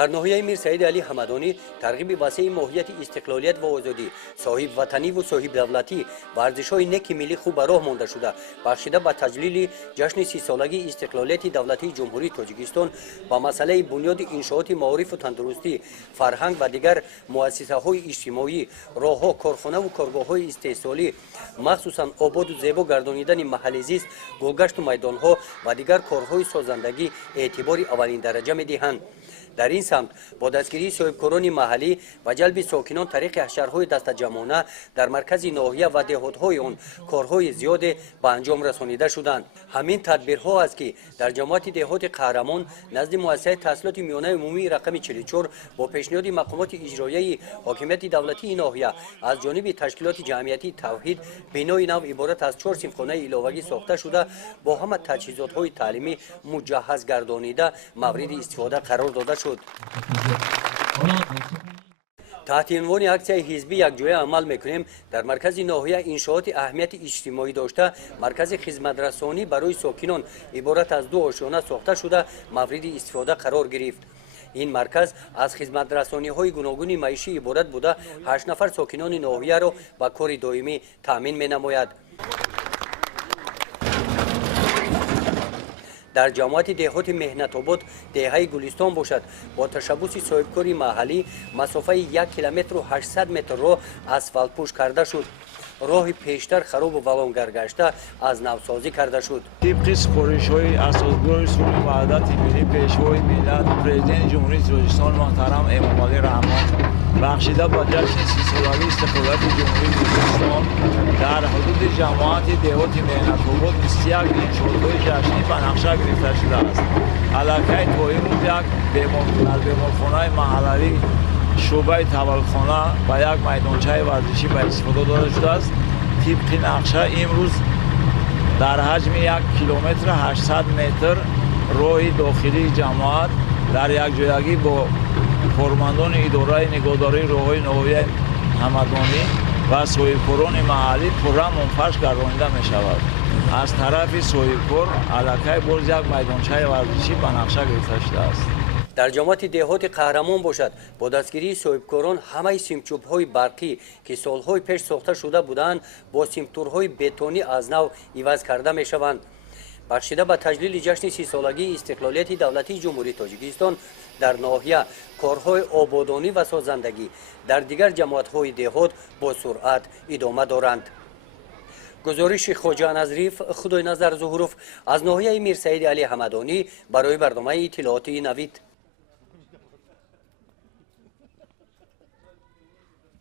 در ناحیه میر سعید علی حمدانی ترغیب واسه ماهیت استقلالیت و آزادی، صاحب وطنی و صاحب دولتی ورزش‌های نک ملی خوب به راه مانده شده بخشیده به تجلیل جشن 30 سالگی استقلالیت دولتی جمهوری تاجیکستان با مسئله بنیاد انشاءات معارف و تندرستی، فرهنگ و دیگر مؤسسه‌های اجتماعی، راه‌ها، کارخانه و کارگاه‌های استحصالی، مخصوصاً آباد و زیبا گردانیدن محل زیست، گلگشت و میدان‌ها و دیگر کارهای سازندگی اعتبار اولین درجه می‌دهند. در این سمت با دستگیری صاحبکاران محلی و جلب ساکنان طریق حشرهای دست جمعانه در مرکز ناحیه و دهات‌های آن کارهای زیاد به انجام رسانیده شدند. همین تدبیرها است که در جماعت دهات قهرمان نزد مؤسسه تحصیلات میانه عمومی رقم 44 با پیشنهاد مقامات اجرایی حاکمیت دولتی ناحیه از جانب تشکیلات جمعیتی توحید بنای نو عبارت از 4 صنفخانه علاوه‌ای ساخته شده با همه تجهیزات‌های تعلیمی مجهز گردانیده مورد استفاده قرار داده شد. تحت عنوان اکسیای حزبی یکجایی عمل میکنیم در مرکز ناحیه انشاءات اهمیت اجتماعی داشته مرکز خدمت رسانی برای ساکنان عبارت از 2 آشیانه ساخته شده مورد استفاده قرار گرفت. این مرکز از خدمت رسانی های گوناگون معیشی عبارت بوده 8 نفر ساکنان ناحیه را به کار دائمی تامین می نماید. در جماعت دهات مهنت آباد دهه گلستان باشد با تشبوس صاحبکاری محلی مسافه 1 کیلومتر و 800 متر را اسفالت پوش کرده شد. راه پیشتر خراب و ولانگر گشته از نوسازی کرده شد. طبق سفارش‌های اساسگار صلح وحدت ملی پیشوای ملت پرزیدنت جمهوری تاجیکستان محترم امامعلی رحمان بخشیده با جشن 30 سالگی استقلالیت جمهوری تاجیکستان در حدود جماعت دهات مهنت آباد 21 انشاءات‌های جشنی به نقشه گرفته شده است. علاقه تا امروز یک بیمارخانه محلی شعبه تولخانه و یک میدانچه ورزشی به استفاده داده شده است. طبق نقشه امروز در حجم 1 کیلومتر 800 متر راه داخلی جماعت در یک جایگی با کارمندان اداره نگهداری راههای ناحیه حمدانی و صاحبکاران محلی پررم منفرش گردانیده می شود. از طرف صاحبکار علاقه باز یک میدانچه ورزشی به نقشه گرفته شده است. در جماعت دهات قهرمان باشد با دستگیری صاحبکاران همه سیمچوب‌های برقی که سالهای پیش ساخته شده بودند با سیمتورهای بتونی از نو عوض کرده می شوند. بخشیده به تجلیل جشن 30 سالگی استقلالیت دولتی جمهوری تاجیکستان در ناحیه کارهای آبادانی و سازندگی در دیگر جماعت‌های دهات با سرعت ادامه دارند. گزارش خواجه نظریف خدای نظر ظهوروف از ناحیه میر سعید علی حمدانی برای برنامه اطلاعاتی نوید.